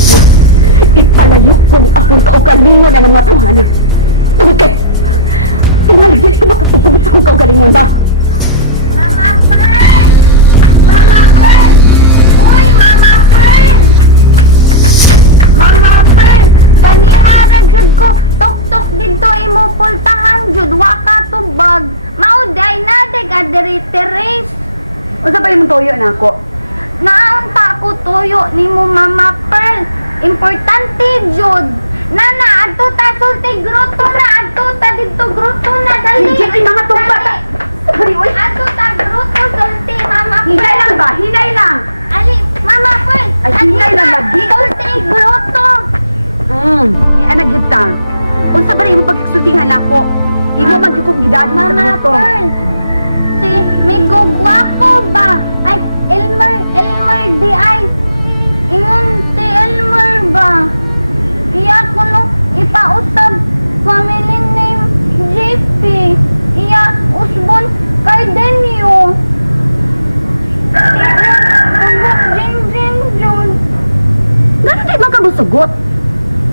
Diyos. Ipalayo kong akong kaugalingon na ng mga tuhanan. Tungkol kay, tingalig dili ko makapugong sa akong kaugalingon ba? Mama Fern! Mama Fern! Uy, Mama Fern! Mama Fern! Ganihara jud ko. Tok-tok dito imo pultahan jud. Waka tubag. Mauday na deg adiri teres. O sa ba yung toyo na ako? Naunta ko tuyo nimo Mama Pearl. Importante jud. Nana, adto ta sulti gruto na. Adto ta dito gruto na. Dali. Diyan ay mga tumbata. Sabari, oy. Adto ta gruto sulti Mama Pearl. Hinay lang ba? Hinay lang. Ali, Mama Pearl. Ay, hinay lang lagi. Sulti gruto. Ni anak yun ta. O sa ba mo pagkasultihan ako? Imo magyukong gidadi sa Mama gruto. Pearl. Si Migo Guapo ba? Ay, Elmer di ay. Ingon si Elmer ba? Iya ko no ipausab family name JP. Iya usbon Cardenio. Ugot Jing Jun. Gano'n di man ka musugot?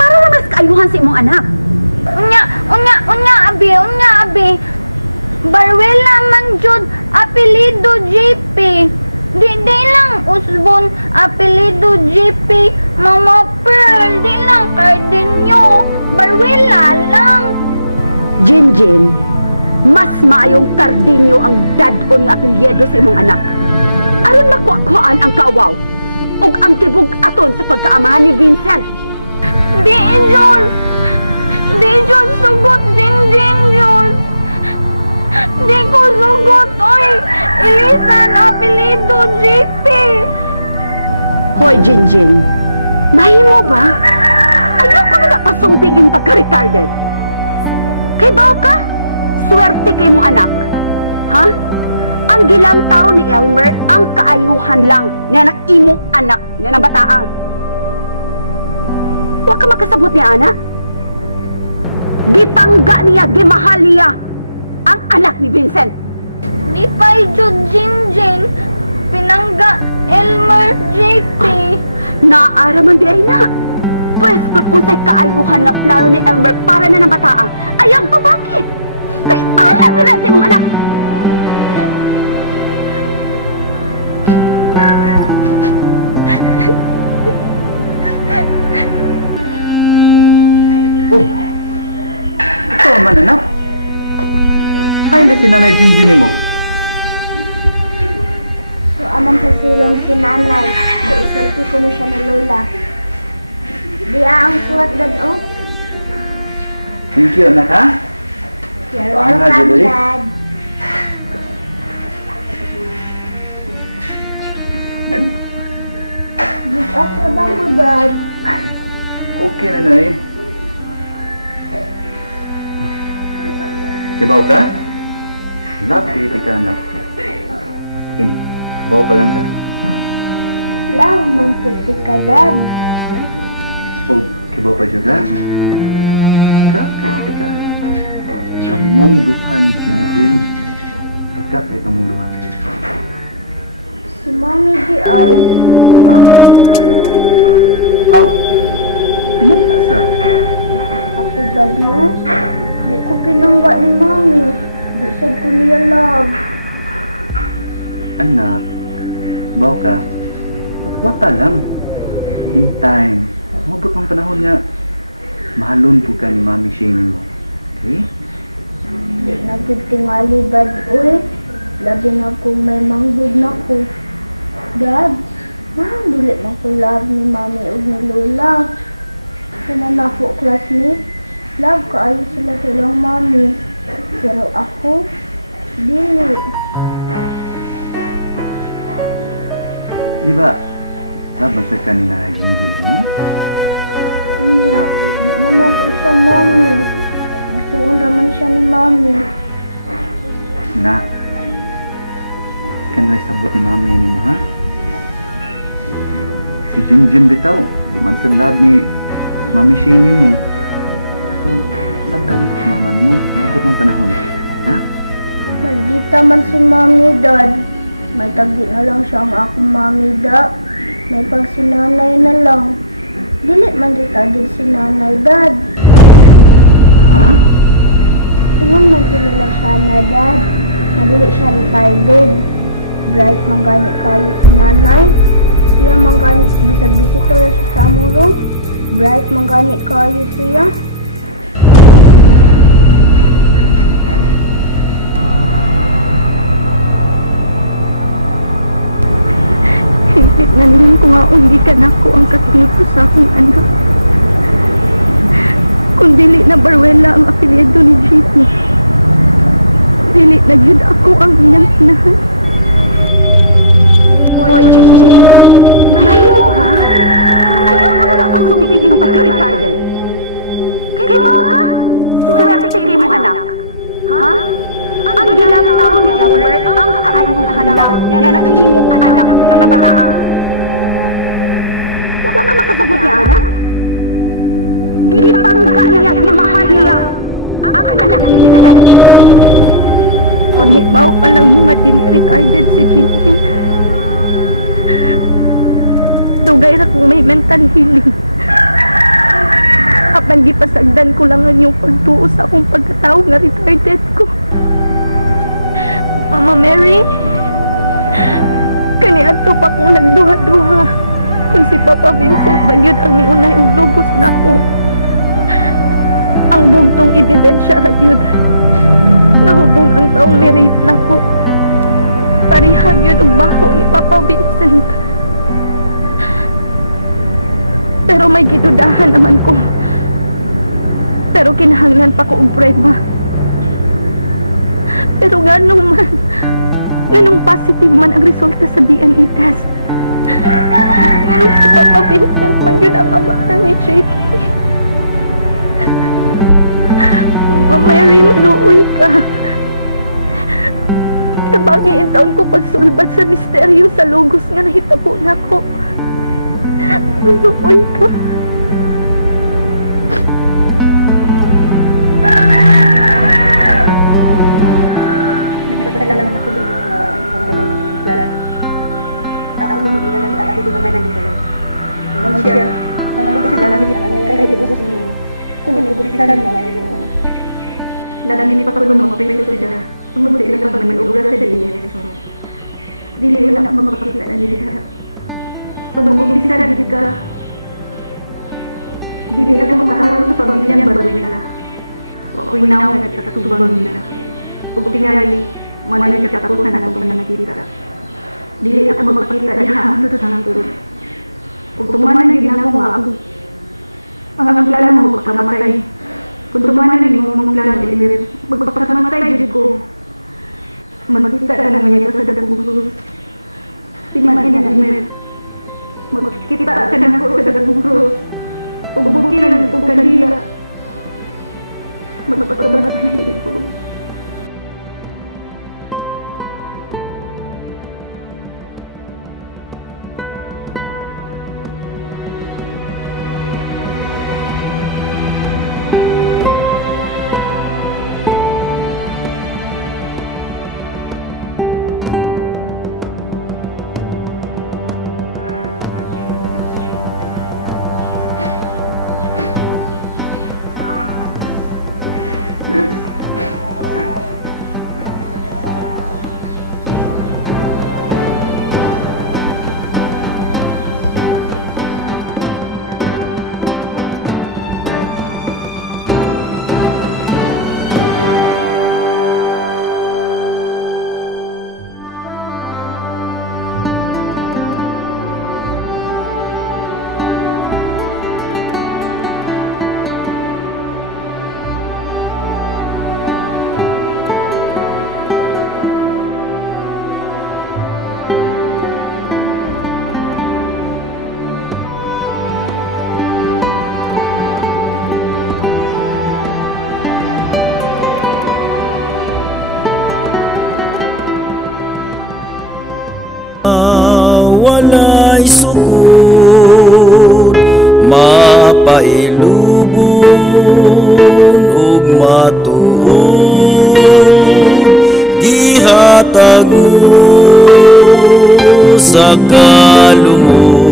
Para na mas kaayuhan sa imong anak. Unya abi. Barwela man jud apelido JP. Di lang usbon apelido JP. Mama Pearl, di lang Cardenio. Barwela lang. Jinjin, mas maayong Cardenio ang dadon nga apelyido sa imong anak. Aron makuha-kuhaan ang kawaw ug ang tibog aton sa pagkaamahan ni Vincent. Di Jun sugot Jing Jun. Di ko sugot oy. Ilisan apelido JP. Hoy, Jinjin, mahimo ba? Ayoko na napasumbing ang pagka-retarded. Kay bao ka? Swerte kay mong anak. Ha? Ang gilantaw ni Elmer ang kaayuhan lang niya ng imong anak niya ng bataan. Huwag ka magkasabot niya, anak. Gipangga niya, gimahal niya ang anak ni Vincent. Di pa jud Jinjin. Pinangga Elmer JP. Naaraman di ay na. Pwes kung unsay kaayuhan nga plano ni Elmer para na ng bataan, ayang babaki. Kay alam na sa imong anak. Oh, ikaw man anak. Ay, hindi si Nanay Jinjin mo. So, amang sa silong si nanay. Isulti ko na siya ni Lola. Diya ang suwat dad o. Thank you, anak ha? You're Paano, welcome, Julie? Dad. Yan. Good after ba ko, Dad? Okay na na eh. Kibaw ka? Love ka anak. Ini, kibaw pa lang ka. Love, mangkuti ka, Dad. Oh, kibaw pa dyan ka? Kakait ka. Kamong duhan, Jinjin. Kakait kamong duhan. Si Mami di ay. Aw, pinag-asal. Ako, Dad mo. Di ko pinangga ni Mami. Di sad ko niya love. Anak, baw ka. Wata lang. In time. Mabot ang panahon niya. Mahalon po ka ni Mami Shane mo. Okay? Di na gid tingali, Dad. Uy, labi na kung may manghud na ko. Dad, dili man ko love ni Mami o ni Lola. Kana na ako classmate. Love kaayo sila silang Mami. Pero ako, dili. Di ba? Nabasag ka ni Nanay Jinjin mo? Niya, di man ako sa Mami. Gusto ko naman siya ni Mami. Na, kanilay sabot ni Mami ni mo, ha? Si Jinjin bitaw, di man sa love ni Mami Shane mo. So, saan ka naman mo? Nabot ang panahon, ha? Maldita man si Mami, Dad. May tagdi na lang siya ang akong Mami, Da. May pagsinanay na lang. Dili man retarded si nanay, Dad. Ha? Ingon man kilala siya na, Dad. Nadili siya retarded. Bright man gani kayo si nanay. Siya man gani, bisag-visitor siya sa among room. Bright man gani kayo siya. Higit na nilang ko nga hindi ka na ako ang katulso sa akong anak. Kung dili na Baruela ang apelyido ni JP, dili na yun ako ang iyang inahan. Hoy, Gigi, malayo mo ba? Ayaw ko na nakasumping yung pagka-retarded. Kaya mga ka, swerte kayo mong anak. Ha? Ang ilang taon ni Albert ang kaayong halang na nag-iimong anak sa kabataan. Wala ka makasagot niya, anak. Gipangga niya, gimahal niya ang anak niya. Kung hibaw pa lang mga dili retarded si Jinjin, dugay na kung may mental healing. Apan gipasagdan ko lang ang iyong pagtuo sa akong pagkatao nga retarded ko. Mama Mary, kaniadto pa kong nagduha-duha kung si Papa Vincent bagyod ang miunay og lugos nako. Ang bugtong ebidensya ra gyud nahubog ang taong may-rape nako. Parihag yun og baho ni Papa Vincent. Pero may gidudahan naman ko. Pero kinahanglan pa ko og prueba. Pero ganong man, ganong positive man ang resulta sa DNA test. Ganong si Papa Vincent man yun ang amahan ni JP. Mama Mary, maluoy ka. Nabangiin taon ko pagsulbat sa misteryo sa logos nga nahitabo na ko. Maluoy ka. Nagpasalamat ko din ang isang dalawang ng plan. Ako hindi na nag-aakilig naman ng isa. Nang siya, ang pagkasalamin niya ang nagkakaibos niya. Kung nag-ibigsalan niya ang ito. Nalamin ni Papa Gunong mapiso siya. Tungod sa ilang pag may obra sa DNS mo. Dili wala ang mapakita na nila. Pag mag-umpisa na nila, dili na makaharap sa pamilyang Baruela. Wako'y naong nagkatubang nila. Ug tingali, manay katapusan na itong nakita. Dili ako magpakita niya ang ito sa nangtulog. Ug tumanan na ginagawa mo ako. Ang plano mo pagkamatay. Kung tumanan na ginagawa plano ilirit, magpapakamatay dito ko. Magkita ka na ngayon sa dagong krus. Timanin na ilirit. Magkita ka na ko sa dagong krus. Ug bukilan ko kanila. Magpapakamatay dito ko. Walay sukod, mapailubon ug matuod, gihatag mo sa kalumod.